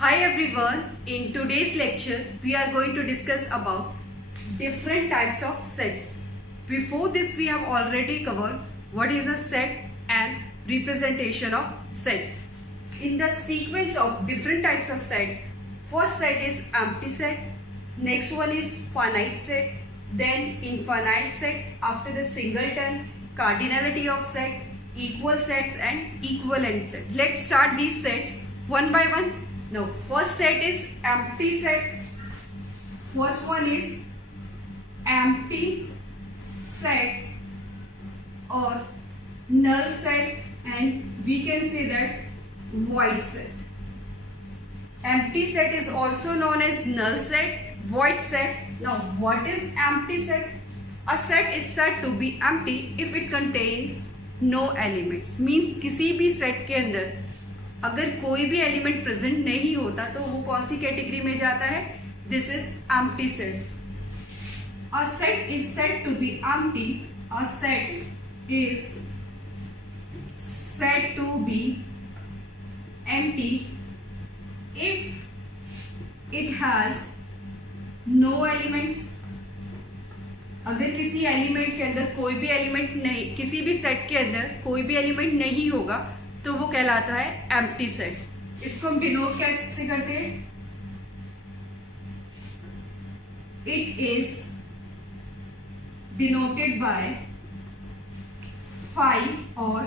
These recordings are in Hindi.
Hi everyone, in today's lecture we are going to discuss about different types of sets. Before this we have already covered what is a set and representation of sets. In the sequence of different types of set, first set is empty set, next one is finite set, then infinite set, after the singleton, cardinality of set, equal sets and equivalent set. Let's start these sets one by one. Now first set is empty set. First one is empty set or null set, and we can say that void set. Empty set is also known as null set, void set. Now what is empty set? A set is said to be empty if it contains no elements. Means किसी भी set के अंदर अगर कोई भी एलिमेंट प्रेजेंट नहीं होता तो वो कौन सी कैटेगरी में जाता है? This is empty set. A set is said to be empty. A set is said to be empty if it has no elements. अगर किसी एलिमेंट के अंदर कोई भी एलिमेंट नहीं, किसी भी सेट के अंदर कोई भी एलिमेंट नहीं होगा तो वो कहलाता है एम्प्टी सेट. इसको हम डिनोट कैसे करते हैं? It is denoted by five और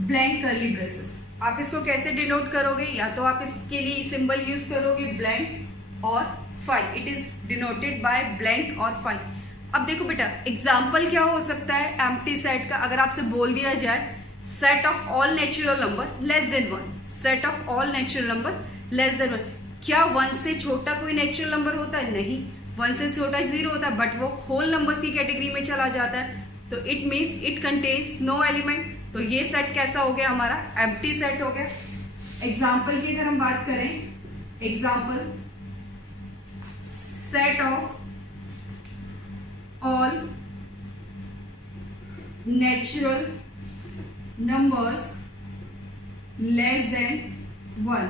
ब्लैंक कर्ली ब्रेसेस. आप इसको कैसे डिनोट करोगे? या तो आप इसके लिए सिंबल यूज करोगे ब्लैंक और five. It is denoted by blank और फाइव. अब देखो बेटा, एग्जाम्पल क्या हो सकता है एम्प्टी सेट का? अगर आपसे बोल दिया जाए set of all natural number less then one. Set of all natural number less then one. क्या वन से छोटा कोई नेचुरल नंबर होता है? नहीं. वन से छोटा जीरो होता है, बट वो होल नंबर्स की कैटेगरी में चला जाता है. तो it means it contains no element. तो ये सेट कैसा हो गया? हमारा एम्प्टी सेट हो गया. एग्जाम्पल की अगर हम बात करें, example set of all natural numbers less than 1.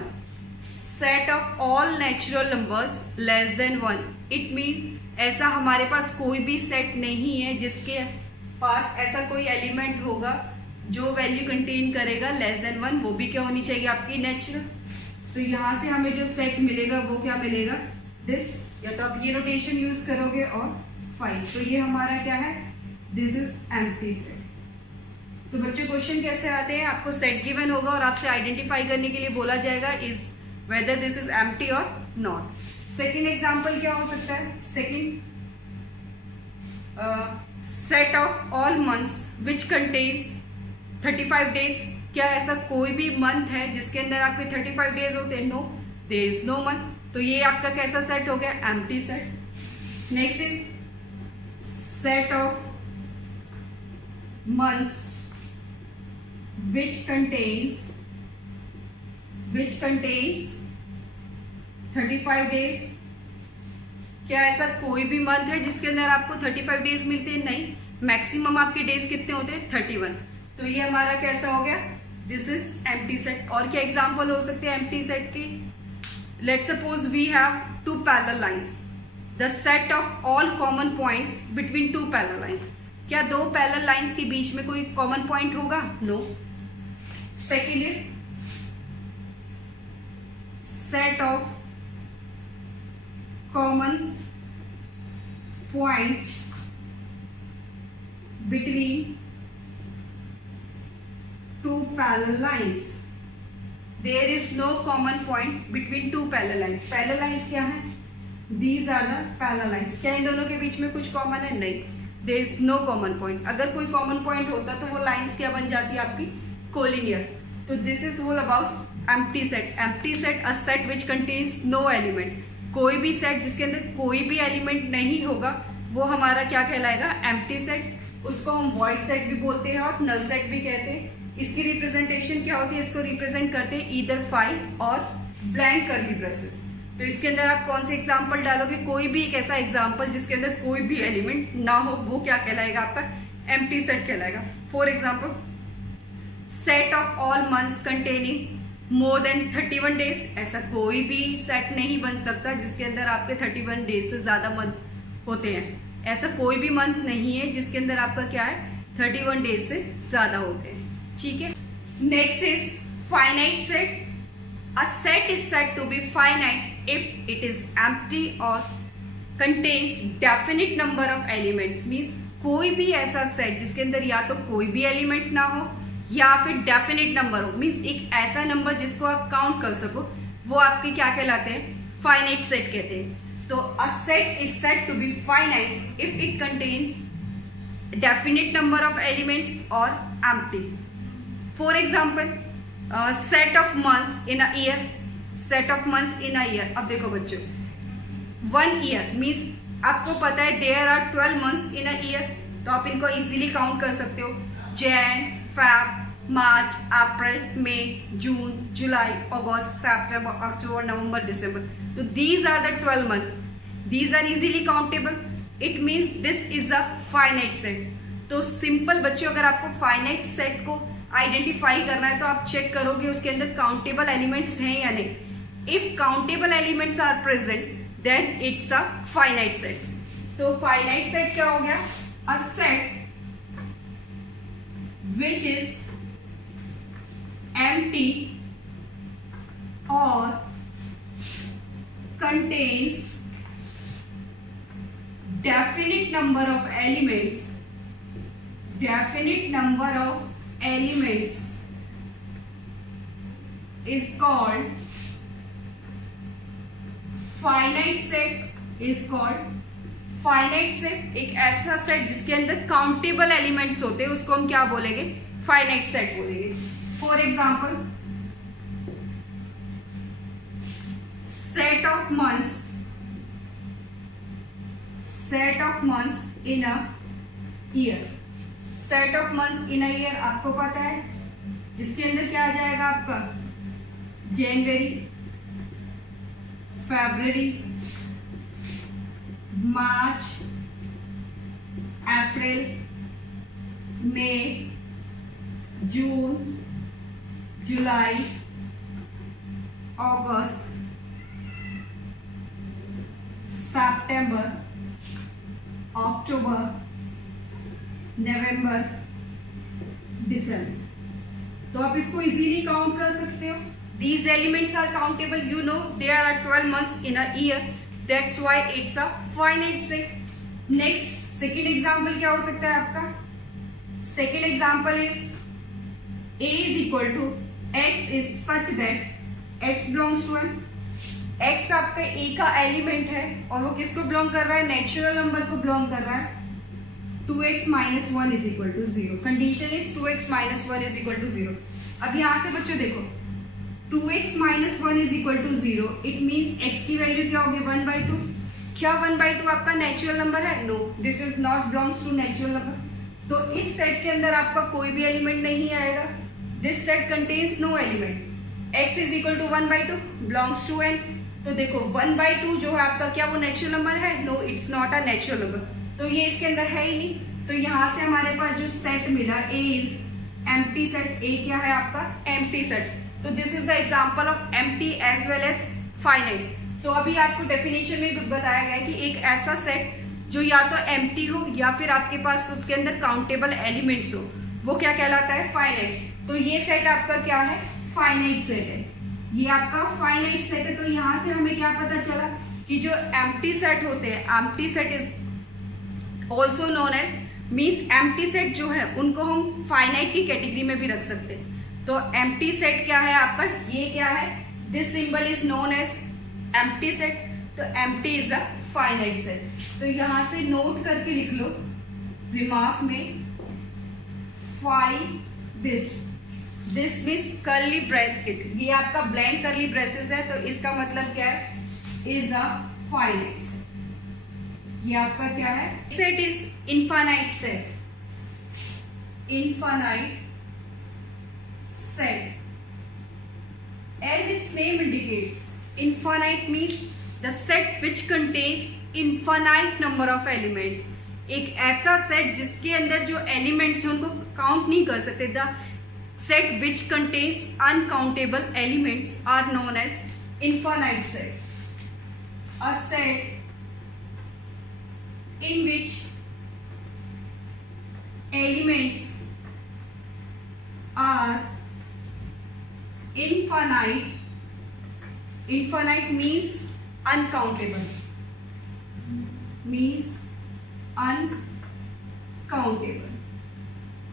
set of all natural numbers less than 1. it means ऐसा हमारे पास कोई भी सेट नहीं है जिसके पास ऐसा कोई एलिमेंट होगा जो वैल्यू कंटेन करेगा लेस देन 1. वो भी क्या होनी चाहिए? आपकी नेचुरल. तो यहां से हमें जो सेट मिलेगा वो क्या मिलेगा? दिस. या तो आप ये रोटेशन यूज करोगे और 5. तो ये हमारा क्या है? This is empty set. तो बच्चों क्वेश्चन कैसे आते हैं? आपको सेट गिवन होगा और आपसे आइडेंटिफाई करने के लिए बोला जाएगा is whether this is empty और नॉट. सेकंड एग्जांपल क्या हो सकता है? Second set of all months which contains 35 days. क्या ऐसा कोई भी मंथ है जिसके अंदर आपके 35 डेज होते हैं? No, there is no month. तो ये आपका कैसा सेट हो गया? Empty set. Next is set of months which contains 35 days. क्या ऐसा कोई भी मंथ है जिसके अंदर आपको 35 डेज मिलते हैं? नहीं. मैक्सिमम आपके डेज कितने होते हैं? 31. तो ये हमारा कैसा हो गया? This is empty set. और क्या एग्जांपल हो सकते हैं एम्प्टी सेट के? Let suppose we have two parallel lines. The set of all common points between two parallel lines. क्या दो पैरेलल लाइंस के बीच में कोई कॉमन पॉइंट होगा? No. Second is set of common points between two parallel lines. There is no common point between two parallel lines. Parallel lines क्या है? These are the parallel lines. क्या इन दोनों के बीच में कुछ कॉमन है? नहीं. There is no common point. अगर कोई कॉमन पॉइंट होता तो वो लाइंस क्या बन जाती है? आपकी कोलिनियर. तो this is all about empty set. Empty set a set which contains no element. कोई भी सेट जिसके अंदर कोई भी एलिमेंट नहीं होगा वो हमारा क्या कहलाएगा? Empty set. उसको हम वॉइड सेट भी बोलते हैं और नल सेट भी कहते हैं. इसकी रिप्रेजेंटेशन क्या होती है? इसको रिप्रेजेंट करते हैं ईदर फाइव और ब्लैंक कर्ली ब्रेसेस. तो इसके अंदर आप कौन से एग्जाम्पल डालोगे? कोई भी एक ऐसा एग्जाम्पल जिसके अंदर कोई भी एलिमेंट ना हो वो क्या कहलाएगा? आपका एम्प्टी सेट कहलाएगा. For example set of all months containing more than 31 days, ऐसा कोई भी सेट नहीं बन सकता जिसके अंदर आपके 31 डेज से ज्यादा मंथ होते हैं। ऐसा कोई भी मंथ नहीं है जिसके अंदर आपका क्या है 31 डेज से ज्यादा होते हैं। ठीक है, next is finite set. A set is said to be finite if it is empty और contains definite number of elements. Means कोई भी ऐसा सेट जिसके अंदर या तो कोई भी एलिमेंट ना हो या फिर डेफिनेट नंबर हो, मीन्स एक ऐसा नंबर जिसको आप काउंट कर सको, वो आपके क्या कहलाते हैं, फाइनाइट सेट कहते हैं। तो a set is said to be finite if it contains definite number of elements और empty. For example set of months in a year, set of months in a year. अब देखो बच्चों, 1 ईयर मीन्स आपको पता है there are 12 months in a year, तो आप इनको इजीली काउंट कर सकते हो। Jan, Feb, March, April, May, June, July, August, September, October, November, दिसंबर। तो these are the 12 months, these are easily countable. It means this is a finite set. तो सिंपल बच्चों, अगर आपको फाइनाइट सेट को आइडेंटिफाई करना है तो आप चेक करोगे उसके अंदर काउंटेबल एलिमेंट्स हैं या नहीं। If countable elements are present then it's a finite set. तो फाइनाइट सेट क्या हो गया, a set which is empty or contains definite number of elements, definite number of elements is called finite set, is called finite set. एक ऐसा सेट जिसके अंदर काउंटेबल एलिमेंट्स होते हैं उसको हम क्या बोलेंगे, फाइनाइट सेट बोलेंगे। For example set of months, set of months in a year, set of months in a year आपको पता है इसके अंदर क्या आ जाएगा आपका, जनवरी, फरवरी, मार्च, April, May, June, July, August, September, October, November, दिसंबर। तो आप इसको इजीली काउंट कर सकते हो। These elements are countable. You know there are 12 months in a year. That's why it's a finite set. Next, second example क्या हो सकता है आपका? Second example is a is equal to x is such that x belongs to n. x आपका a का एलिमेंट है और वो किसको बिलोंग कर रहा है, नेचुरल नंबर को बिलोंग कर रहा है। 2x minus 1 is equal to 0. Condition is 2x minus 1 is equal to 0. अब यहां से बच्चों देखो 2x minus 1 is equal to 0. It means x की वैल्यू क्या होगी 1/2. क्या 1/2 आपका नेचुरल नंबर है? No, this is not belongs to natural number. तो इस सेट के अंदर आपका कोई भी एलिमेंट नहीं आएगा। This set contains no element. x is equal to 1/2 belongs to n। तो देखो 1/2 जो है आपका क्या वो नेचुरल नंबर है? No, it's not a natural number. तो ये इसके अंदर है ही नहीं। तो यहां से हमारे पास जो सेट मिला A is empty set. A क्या है आपका? Empty set. तो this is the example of empty as well as finite. तो अभी आपको डेफिनेशन में भी बताया गया है कि एक ऐसा सेट जो या तो एम्प्टी हो या फिर आपके पास उसके अंदर काउंटेबल एलिमेंट्स हो, वो क्या कहलाता है? फाइनाइट। तो ये सेट आपका क्या है? फाइनाइट सेट है। ये आपका फाइनाइट सेट है। तो यहां से हमें क्या पता चला कि जो एम्प्टी सेट होते हैं, empty set is also known as, means empty set जो है उनको हम फाइनाइट की कैटेगरी में भी रख सकते हैं। तो एम्प्टी सेट क्या है आपका? ये क्या है? This symbol is known as empty set. तो empty is a finite set. तो यहां से नोट करके लिख लो रिमार्क में, दिस मीन्स कर्ली ब्रैकेट, ये आपका ब्लैंक कर्ली ब्रेसेस है। तो इसका मतलब क्या है? Is a finite set. ये आपका क्या है? Set is infinite set, infinite set. As its name indicates, infinite means the set which contains infinite number of elements. एक ऐसा सेट जिसके अंदर जो एलिमेंट्स हैं उनको काउंट नहीं कर सकते। The set which contains uncountable elements are known as infinite set. A set in which elements are infinite. Infinite means uncountable. Means uncountable.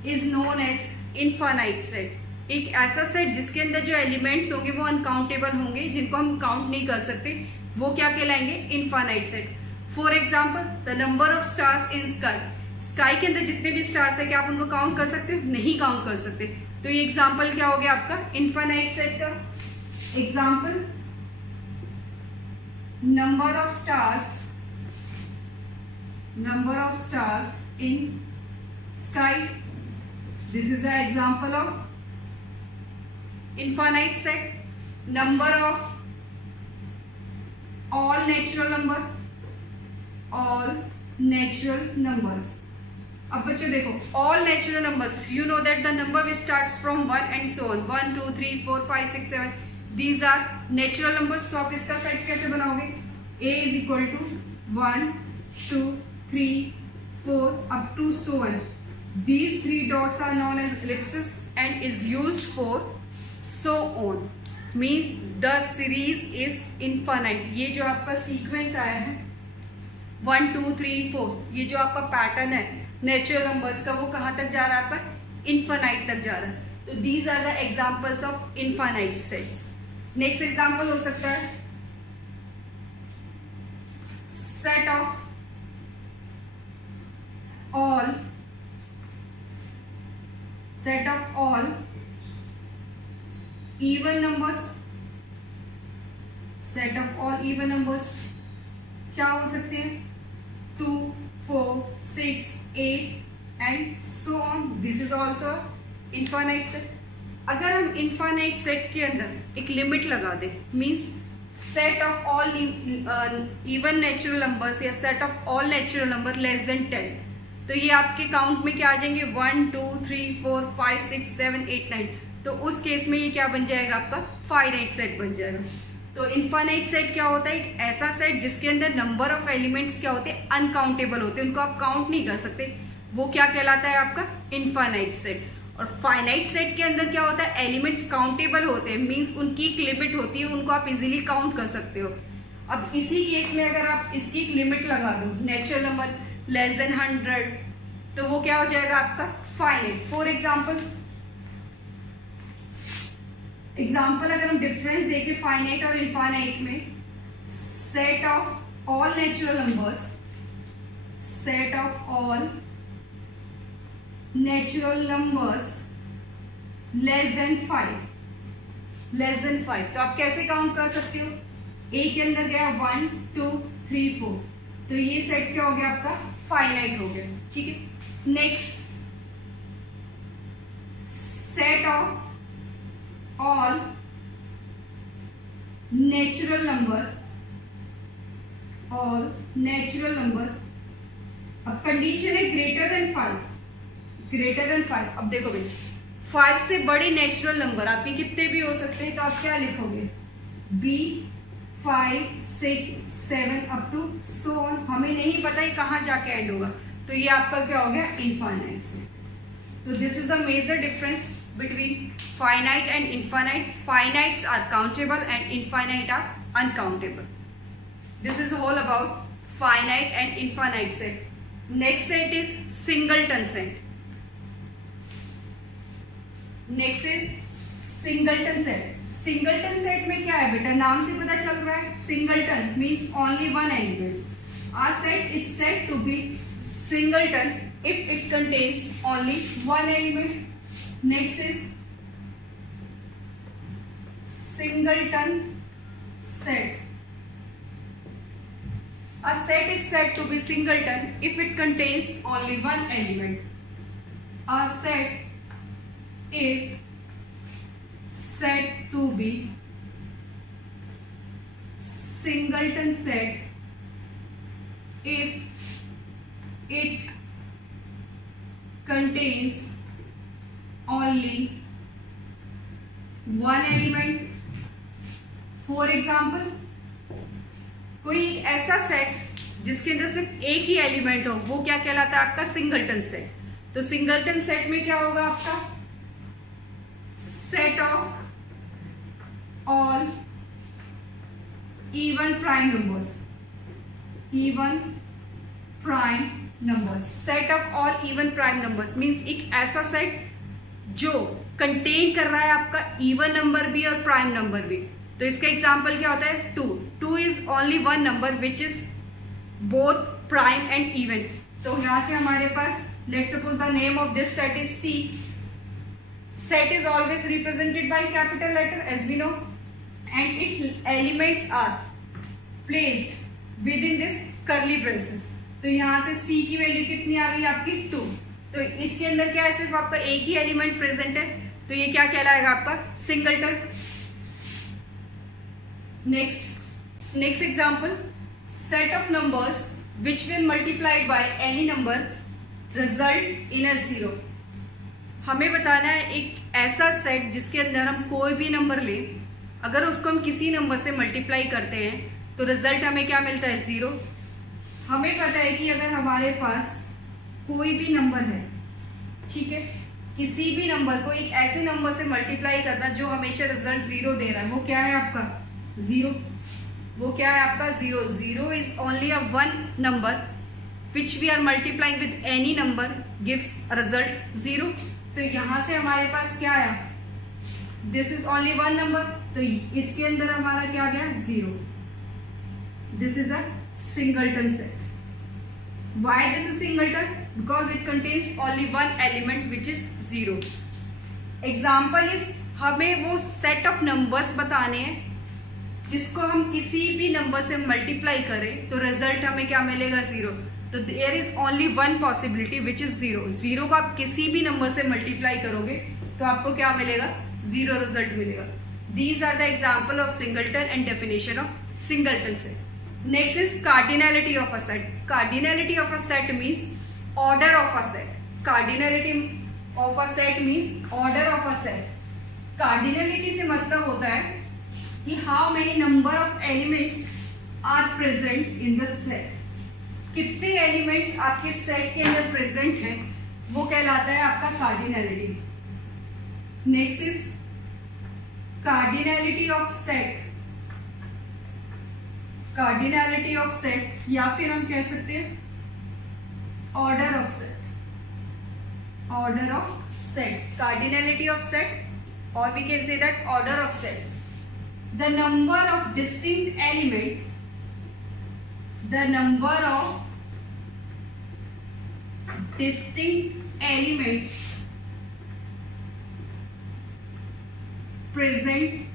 Is known as infinite set. एक ऐसा सेट जिसके अंदर जो एलिमेंट्स होंगे वो अनकाउंटेबल होंगे, जिनको हम काउंट नहीं कर सकते, वो क्या कहलाएंगे? Infinite set. For example the number of stars in sky. Sky के अंदर जितने भी स्टार्स है क्या आप उनको काउंट कर सकते हो? नहीं काउंट कर सकते. तो ये एग्जाम्पल क्या हो गया आपका इनफाइनाइट सेट का. Example number of stars in sky. This is an example of infinite set. Number of all natural numbers. अब बच्चों देखो, all natural numbers, you know that the number which starts from 1 and so on, 1 2 3 4 5 6 7, these are natural numbers. तो आप इसका सेट कैसे बनाओगे? A is equal to 1 2 3 4 up to so on. These three dots are known as ellipses and is used for so on. Means the series is infinite. ये जो आपका सीक्वेंस आया है 1 2 3 4, ये जो आपका पैटर्न है नेचुरल नंबर्स का, वो कहाँ तक जा रहा है आपका? इनफाइनाइट तक जा रहा है. तो these are the examples of infinite sets. Next example हो सकता है set of all even numbers. Set of all even numbers क्या हो सकते हैं? 2 4 6 8 and so on. This is also infinite set. अगर हम इनफाइनाइट सेट के अंदर एक लिमिट लगा दे, means set of all even natural numbers या set of all natural number less than 10, तो ये आपके काउंट में क्या आ जाएंगे? 1 2 3 4 5 6 7 8 9. तो उस केस में ये क्या बन जाएगा? आपका फाइनाइट सेट बन जाएगा. तो इनफाइनाइट सेट क्या होता है? एक ऐसा सेट जिसके अंदर नंबर ऑफ एलिमेंट्स क्या होते हैं? अनकाउंटेबल होते हैं, उनको आप काउंट नहीं कर सकते. वो क्या कहलाता है? आपका इनफाइनाइट सेट. और फाइनाइट सेट के अंदर क्या होता है? एलिमेंट्स काउंटेबल होते हैं, मीन्स उनकी एक लिमिट होती है, उनको आप इजीली काउंट कर सकते हो. अब इसी केस में अगर आप इसकी एक लिमिट लगा दो, नेचुरल नंबर लेस देन 100, तो वो क्या हो जाएगा? आपका फाइनाइट. फॉर एग्जाम्पल अगर हम डिफरेंस देखें फाइनाइट और इनफाइनाइट में, set of all natural numbers, set of all natural numbers less than 5, तो आप कैसे काउंट कर सकते हो? ए के अंदर गया 1 2 3 4, तो ये सेट क्या हो गया? आपका फाइनाइट हो गया. ठीक है. Next, set of all natural number, अब कंडीशन है ग्रेटर देन 5. अब देखो बेटा, 5 से बड़े नेचुरल नंबर आपके कितने भी हो सकते हैं, तो आप क्या लिखोगे? B 5 6 7 up to so on. हमें नहीं पता ये कहाँ जाके एंड होगा, तो ये आपका क्या हो गया? Infinite set. तो this is a major difference between finite and infinite. Finites are countable and infinite are uncountable. This is all about finite and infinite set. Next set is singleton set. Singleton set में क्या है बेटा? नाम से पता चल रहा है, singleton means only one element. Our set is said to be singleton if it contains only one element. Next is singleton set. A set is said to be singleton if it contains only one element. A set is said to be singleton set if it contains only one element. For example, कोई एक ऐसा सेट जिसके अंदर सिर्फ एक ही एलिमेंट हो, वो क्या कहलाता है आपका सिंगलटन सेट। तो सिंगलटन सेट में क्या होगा आपका, set of all even prime numbers, even prime numbers. Set of all even prime numbers means एक ऐसा सेट जो कंटेन कर रहा है आपका इवन नंबर भी और प्राइम नंबर भी। तो इसका एग्जांपल क्या होता है, 2। 2 is only one number which is both prime and even. तो यहां से हमारे पास let's suppose the name of this set is C. Set is always represented by capital letter as we know, and its elements are placed within this curly braces. तो यहां से C की वैल्यू कितनी आ गई आपकी 2। तो इसके अंदर क्या है, सिर्फ आपका एक ही एलिमेंट प्रेजेंट है, तो ये क्या कहलाएगा आपका singleton. Next example, set of numbers which when multiplied by any number result in a 0। हमें बताना है एक ऐसा सेट जिसके अंदर हम कोई भी नंबर लें, अगर उसको हम किसी नंबर से मल्टीप्लाई करते हैं तो रिजल्ट हमें क्या मिलता है, 0। हमें पता है कि अगर हमारे पास कोई भी नंबर है, ठीक है, किसी भी नंबर को एक ऐसे नंबर से मल्टीप्लाई करना जो हमेशा रिजल्ट 0 दे रहा है, वो क्या है आपका 0। वो क्या है आपका 0। 0 is only a one number which we are multiplying with any number gives result 0। तो यहां से हमारे पास क्या आया, this is only one number, तो इसके अंदर हमारा क्या आ गया 0। This is a singleton set. Why this is singleton? Because it contains only one element which is 0. Example is, हमें वो set of numbers बताने हैं जिसको हम किसी भी नंबर से मल्टीप्लाई करें तो रिजल्ट हमें क्या मिलेगा 0। तो there is only one possibility which is 0। 0 को आप किसी भी नंबर से मल्टीप्लाई करोगे तो आपको क्या मिलेगा, 0 रिजल्ट मिलेगा। These are the example of singleton and definition of singleton set. Next is cardinality of a set. Cardinality of a set means order of a set. Cardinality of a set means order of a set. Cardinality से मतलब होता है कि how many number of elements are present in the set. कितने एलिमेंट्स आपके सेट के अंदर प्रेजेंट हैं, वो कहलाता है आपका cardinality. Next is cardinality of set. Cardinality of set, या फिर हम कह सकते हैं order of set. Order of set, cardinality of set, और we can say that order of set. The number of distinct elements, the number of distinct elements present.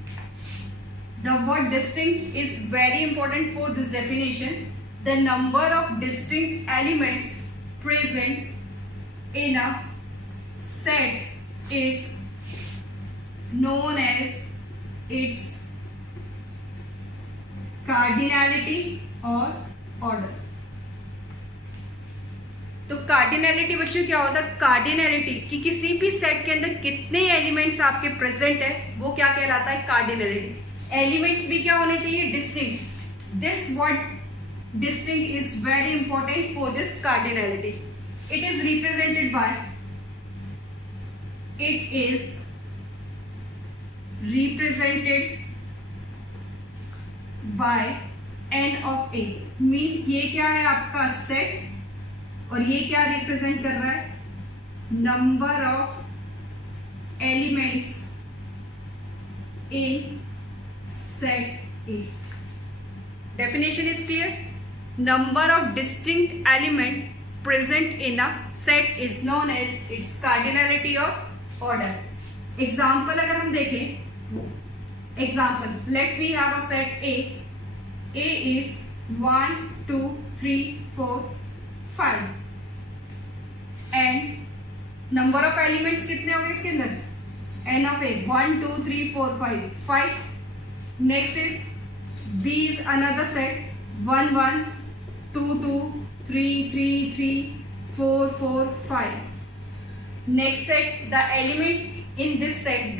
The word distinct is very important for this definition. The number of distinct elements present in a set is known as its cardinality or order. तो कार्डिनैलिटी बच्चों क्या होता है, कार्डिनैलिटी कि किसी भी सेट के अंदर कितने एलिमेंट्स आपके प्रेजेंट है वो क्या कहलाता है, कार्डिनैलिटी। एलिमेंट्स भी क्या होने चाहिए, distinct. This word distinct is very important for this cardinality. It is represented by, it is represented by n of a। Means ये क्या है आपका सेट, और ये क्या रिप्रेजेंट कर रहा है, number of elements in set A. Definition is clear. Number of distinct element present in a set is known as its cardinality और ऑर्डर। एग्जाम्पल अगर हम देखें, example let we have a set A. A is 1 2 3 4 5 and number of elements कितने होंगे इसके अंदर, n of a 1 2 3 4 5 5। Next is b is another set 1 1 2 2 3 3 3 4 4 5। Next set, the elements in this set B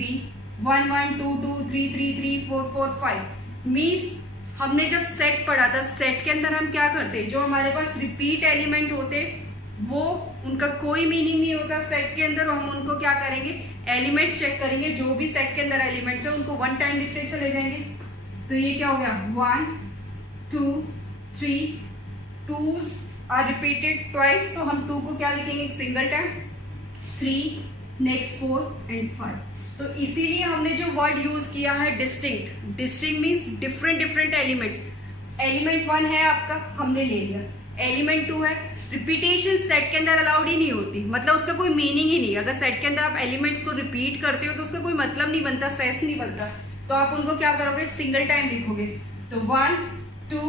1 1 2 2 3 3 3 4 4 5 means हमने जब सेट पढ़ा था, सेट के अंदर हम क्या करते, जो हमारे पास रिपीट एलिमेंट होते वो उनका कोई मीनिंग नहीं होता सेट के अंदर, हम उनको क्या करेंगे, एलिमेंट्स चेक करेंगे, जो भी सेट के अंदर एलिमेंट्स है उनको वन टाइम लिखते चले जाएंगे। तो ये क्या हो गया, 1 2 3 2s आर रिपीटेड ट्वाइस, तो हम 2 को क्या लिखेंगे, एक सिंगल टाइम, 3 नेक्स्ट 4 एंड 5। तो इसीलिए हमने जो वर्ड यूज किया है distinct, distinct means different different elements. Element 1 है आपका, हमने ले लिया, एलिमेंट 2 है, रिपीटेशन सेट के अंदर अलाउड ही नहीं होती, मतलब उसका कोई मीनिंग ही नहीं। अगर सेट के अंदर आप एलिमेंट्स को रिपीट करते हो तो उसका कोई मतलब नहीं बनता, सेंस नहीं बनता, तो आप उनको क्या करोगे, सिंगल टाइम लिखोगे। तो 1 2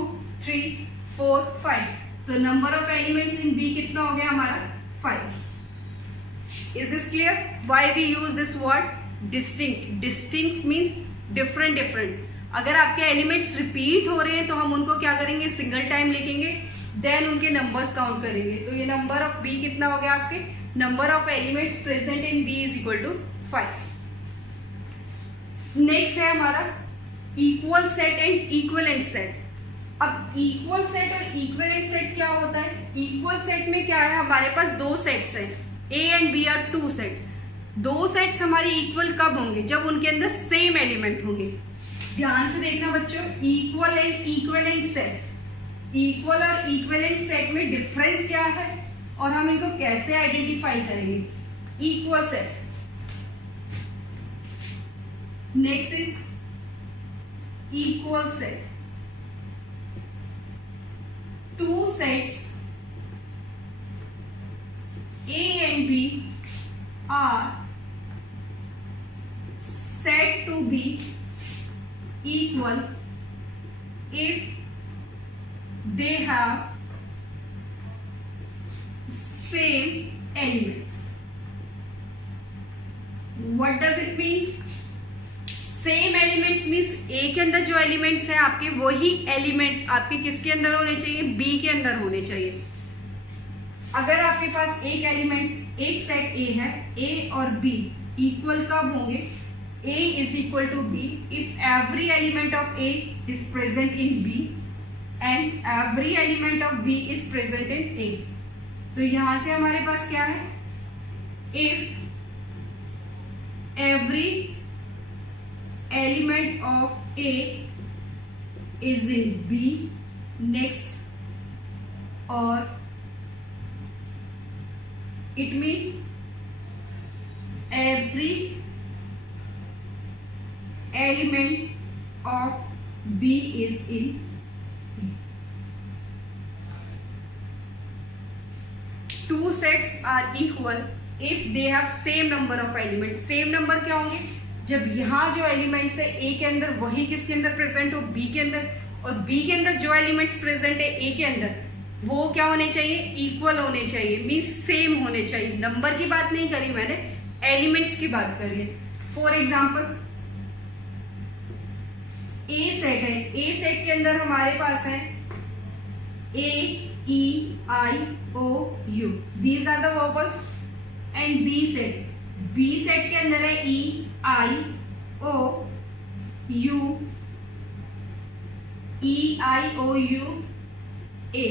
3 4 5, तो number of elements in B कितना हो गया हमारा, 5। Is this clear why we use this word distinct? Distinct means different different. अगर आपके एलिमेंट्स रिपीट हो रहे हैं तो हम उनको क्या करेंगे, सिंगल टाइम लिखेंगे, देन उनके नंबर्स काउंट करेंगे। तो ये नंबर ऑफ बी कितना हो गया आपके, number of elements present in B is equal to 5। Next है हमारा equal set and equivalent set. अब इक्वल सेट और इक्विवेलेंट सेट क्या होता है? इक्वल सेट में क्या है, हमारे पास दो सेट्स हैं, A and B are two sets. दो सेट्स हमारे इक्वल कब होंगे, जब उनके अंदर सेम एलिमेंट होंगे। ध्यान से देखना बच्चों, equal and equivalent set, equal और इक्विवेलेंट सेट में डिफरेंस क्या है और हम इनको कैसे आइडेंटिफाई करेंगे। Equal set, next is equal set. Two sets A and B are said to be equal if they have same elements. What does it mean? Same elements means A के अंदर जो एलिमेंट्स हैं आपके, वही एलिमेंट्स आपके किसके अंदर होने चाहिए, बी के अंदर होने चाहिए। अगर आपके पास एक एलिमेंट, एक सेट ए है, ए और बी इक्वल कब होंगे, A is equal to B if every element of A is present in B and every element of B is present in A. तो यहां से हमारे पास क्या है, if every element of A is in B, next, और it means every element of B is in B. Two sets are equal if they have same number of elements. Same number क्या होंगे, जब यहाँ जो एलिमेंट्स है A के अंदर वही किसके अंदर प्रेजेंट हो, B के अंदर, और B के अंदर जो एलिमेंट्स प्रेजेंट है A के अंदर वो क्या होने चाहिए, इक्वल होने चाहिए, मीन्स सेम होने चाहिए। नंबर की बात नहीं करी मैंने, एलिमेंट्स की बात करी है। फॉर एग्जाम्पल ए सेट है, ए सेट के अंदर हमारे पास है A E I O U, these are the verbals, and B set, B set के अंदर है E I O U, E I O U A.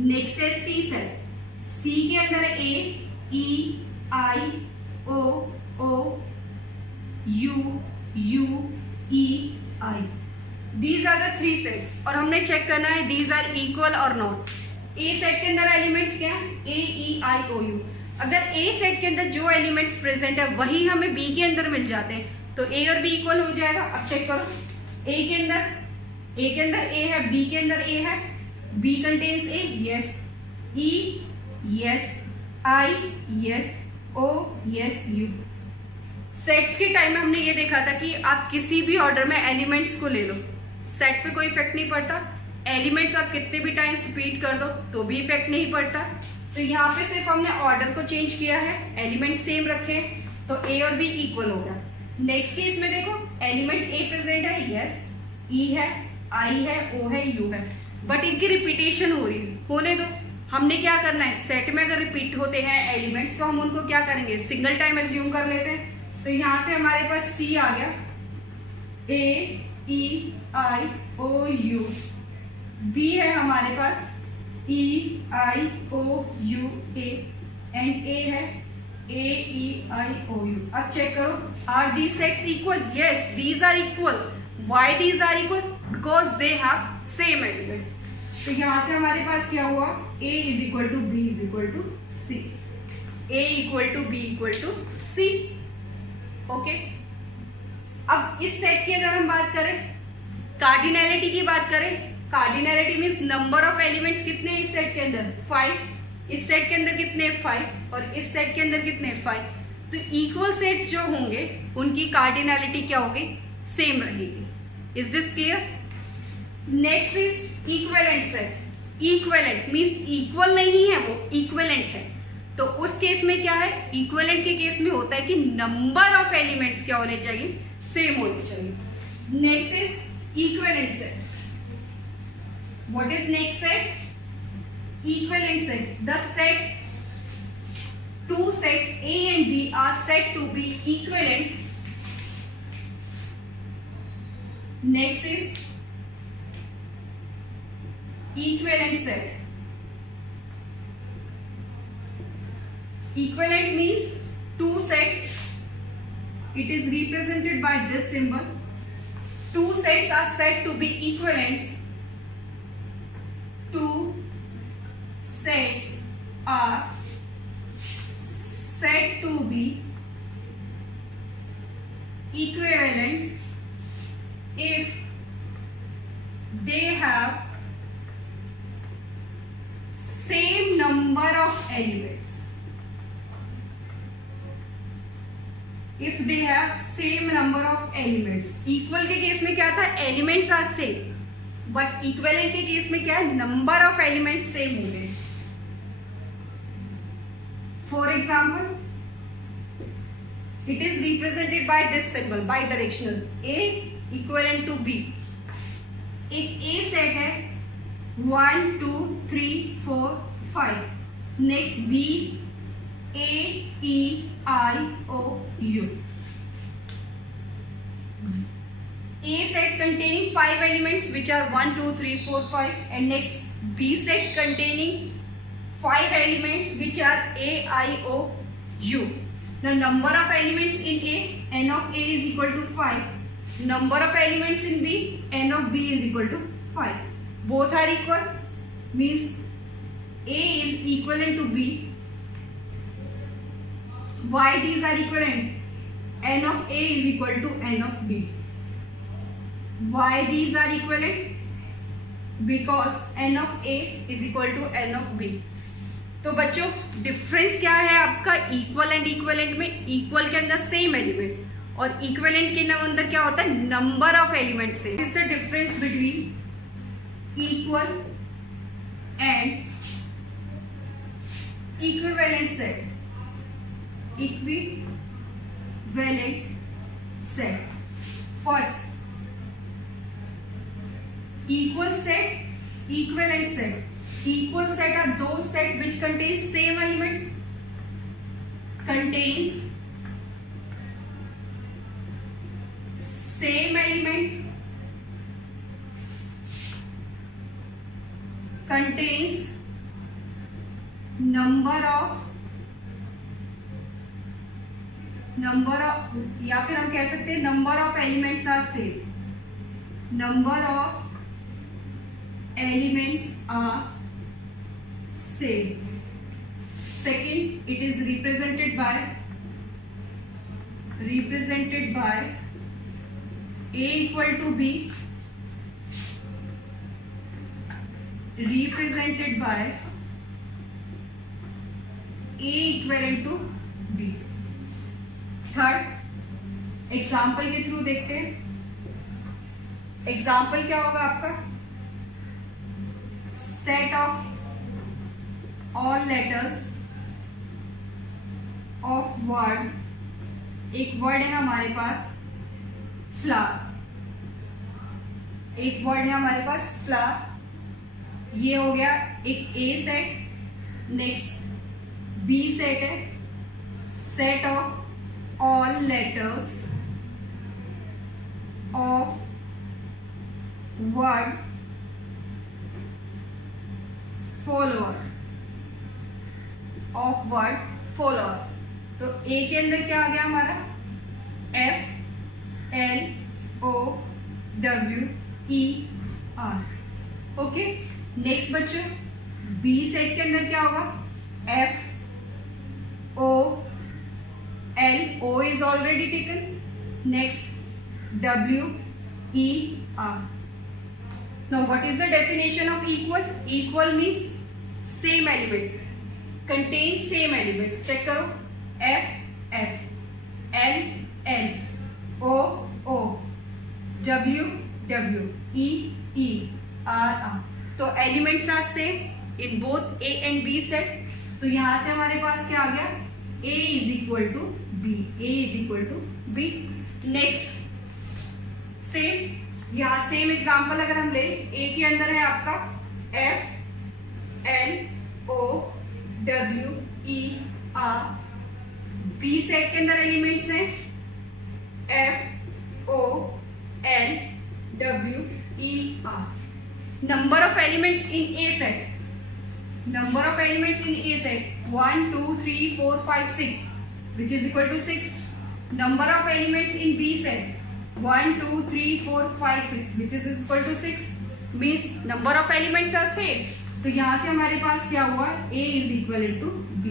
Next है सी सेट, सी के अंदर A E I O O U U E I, these are the three sets, और हमने चेक करना है दीज आर इक्वल और नॉट। ए सेट के अंदर एलिमेंट्स क्या है, A E I O you. अगर ए सेट के अंदर जो एलिमेंट्स प्रेजेंट है वही हमें बी के अंदर मिल जाते हैं तो ए और बी इक्वल हो जाएगा। अब चेक करो, ए के अंदर ए है, बी के अंदर ए है, B contains A, yes, E, yes, I, yes, O, yes, U। Sets के टाइम में हमने ये देखा था कि आप किसी भी ऑर्डर में एलिमेंट्स को ले लो, सेट पे कोई इफेक्ट नहीं पड़ता। एलिमेंट्स आप कितने भी टाइम्स रिपीट कर दो तो भी इफेक्ट नहीं पड़ता। तो यहाँ पे सिर्फ हमने ऑर्डर को चेंज किया है, एलिमेंट सेम रखे तो A और B इक्वल हो गया। नेक्स्ट केस में देखो, एलिमेंट A प्रेजेंट है, यस, E है, I है, O है, U है, बट इनकी रिपीटेशन हो रही है, होने दो। हमने क्या करना है, सेट में अगर रिपीट होते हैं एलिमेंट्स तो हम उनको क्या करेंगे, सिंगल टाइम एज्यूम कर लेते हैं। तो यहां से हमारे पास सी आ गया, ए E I O you. B है हमारे पास ई I O U A, and A है A E I O U. अब चेक करो, are these sets equal? Yes, these are equal. Why these are equal? Because they have same element. तो यहां से हमारे पास क्या हुआ, A is equal to B is equal to C, A equal to B equal to C. Okay, अब इस सेट की अगर हम बात करें, कार्डिनैलिटी की बात करें, cardinality means number of elements कितने हैं इस सेट के अंदर? 5। इस सेट के अंदर कितने? 5। और इस सेट के अंदर कितने? 5। तो इक्वल सेट्स जो होंगे उनकी कार्डिनैलिटी क्या होगी? सेम रहेगी। Is this clear? Next is equivalent set. Equivalent means equal नहीं है, वो इक्विवेलेंट है। तो उस केस में क्या है, इक्विवेलेंट के केस में होता है कि नंबर ऑफ एलिमेंट्स क्या होने चाहिए? सेम होने चाहिए। Next is equivalent set. What is next set? Equivalent set, the set two sets A and B are said to be equivalent. Next is equivalent set. Equivalent means two sets. It is represented by this symbol. Two sets are said to be equivalent. Two sets are said to be equivalent if they have same number of elements. If they have same number of elements. Equal के केस में क्या था? Elements are same. But equivalent के केस में क्या है? Number of elements same होंगे. For example, it is represented by this symbol, bidirectional. A equivalent to B. एक A set है 1 2 3 4 5. Next B A E I O U. A set containing 5 elements which are 1 2 3 4 5, and next B set containing 5 elements which are A, I, O, U. The number of elements in A, n of A is equal to 5. Number of elements in B, n of B is equal to 5. Both are equal, means A is equivalent to B. Why these are equivalent? N of A is equal to n of B. Why these are equivalent? Because n of A is equal to n of B. तो बच्चों डिफरेंस क्या है आपका इक्वल एंड इक्विवेलेंट में? इक्वल के अंदर सेम एलिमेंट और इक्विवेलेंट के अंदर क्या होता है? नंबर ऑफ एलिमेंट से। Is the difference between equal and equivalent set. Equivalent set, first equal set, equivalent set. Equal set are those set which contains same elements, contains same element, contains number of या फिर हम कह सकते हैं number of elements are same, number of elements are same. Second, it is represented by A equal to B, represented by A equivalent to B. Third, example के थ्रू देखते हैं. एग्जाम्पल क्या होगा आपका? Set of all letters of word. एक वर्ड है हमारे पास फ्लावर, एक वर्ड है हमारे पास फ्लावर. ये हो गया एक ए सेट. नेक्स्ट बी सेट है, set of all letters of word follower तो ए के अंदर क्या आ गया हमारा FLOWER. ओके. नेक्स्ट बच्चों बी सेट के अंदर क्या होगा FOL is already taken. Next WER. Now what is the definition of equal? Equal means same element, contains same elements. Check करो F L O W E R. तो elements are same in both A and B set. तो यहां से हमारे पास क्या आ गया A is equal to B. Next same, यहाँ सेम एग्जाम्पल अगर हम ले, ए के अंदर है आपका FLOWER. बी सेट के अंदर एलिमेंट्स हैं FOLWER. Number of elements in A set 1 2 3 4 5 6 which is equal to 6. Number of elements in B set 1 2 3 4 5 6 which is equal to 6. means number of elements are same. तो यहां से हमारे पास क्या हुआ A is equivalent to B.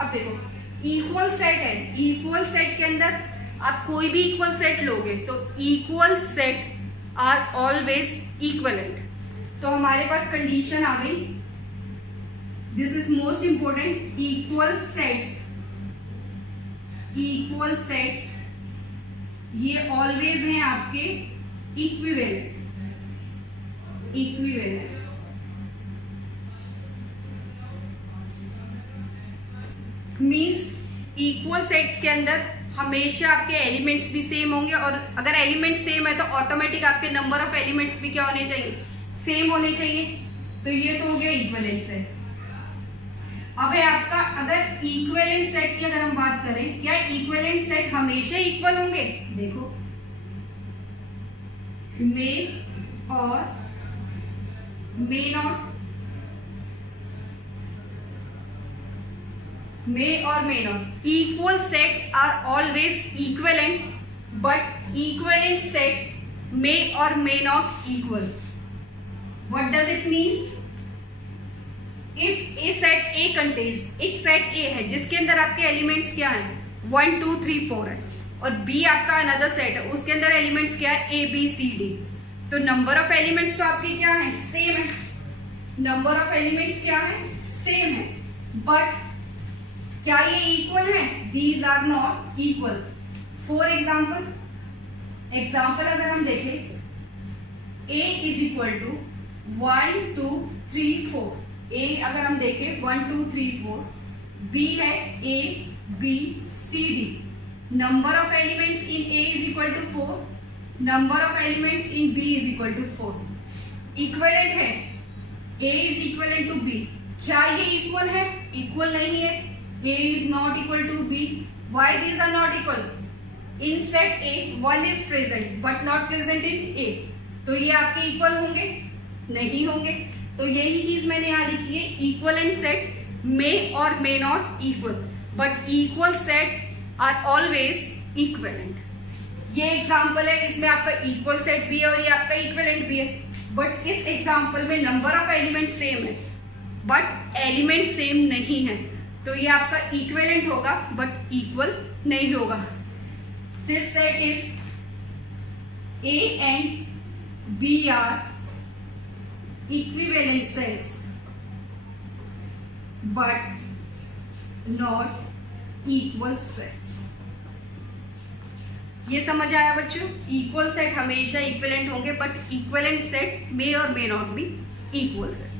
अब देखो इक्वल सेट है, इक्वल सेट के अंदर आप कोई भी इक्वल सेट लोगे तो equal set are always equivalent. तो हमारे पास कंडीशन आ गई, this is most important. Equal sets ये ऑलवेज हैं आपके इक्विवेलेंट. मीन्स इक्वल सेट्स के अंदर हमेशा आपके एलिमेंट्स भी सेम होंगे, और अगर एलिमेंट सेम है तो ऑटोमेटिक आपके नंबर ऑफ एलिमेंट्स भी क्या होने चाहिए, सेम होने चाहिए. तो ये तो हो गया इक्विवेलेंट सेट. अब है आपका अगर इक्विवेलेंट सेट की अगर हम बात करें, क्या इक्विवेलेंट सेट हमेशा इक्वल होंगे? देखो मे और may not, equal sets are always equivalent, but equivalent sets may और may not equal. What does it means? If a set A contains, एक सेट ए है जिसके अंदर आपके एलिमेंट्स क्या है 1 2 3 4 है, और बी आपका अनदर सेट है उसके अंदर एलिमेंट्स क्या है ABCD. तो नंबर ऑफ एलिमेंट्स तो आपके क्या है, सेम है. नंबर ऑफ एलिमेंट्स क्या है, सेम है, बट क्या ये इक्वल है? These are not equal. For example अगर हम देखें A is equal to 1 2 3 4. A अगर हम देखें 1 2 3 4, बी है ABCD. Number of elements in A is equal to 4, number of elements in B is equal to 4. Equivalent है, A is equivalent to B. क्या ये इक्वल है? इक्वल नहीं है. A is not equal to B. Why these are not equal? In set A, 1 is present but not present in A. तो ये आपके इक्वल होंगे? नहीं होंगे. तो यही चीज मैंने यहाँ लिखी है, इक्वलेंट सेट मे और may not equal, but equal set are always equivalent. ये एग्जाम्पल है, इसमें आपका इक्वल सेट भी है और ये आपका इक्वलेंट भी है, बट इस एग्जाम्पल में नंबर ऑफ एलिमेंट सेम है बट एलिमेंट सेम नहीं है. तो ये आपका इक्विवेलेंट होगा बट इक्वल नहीं होगा. This set is A and B are equivalent sets but not equal sets. ये समझ आया बच्चों? इक्वल सेट हमेशा इक्विवेलेंट होंगे बट इक्विवेलेंट सेट मे और may not be equal set.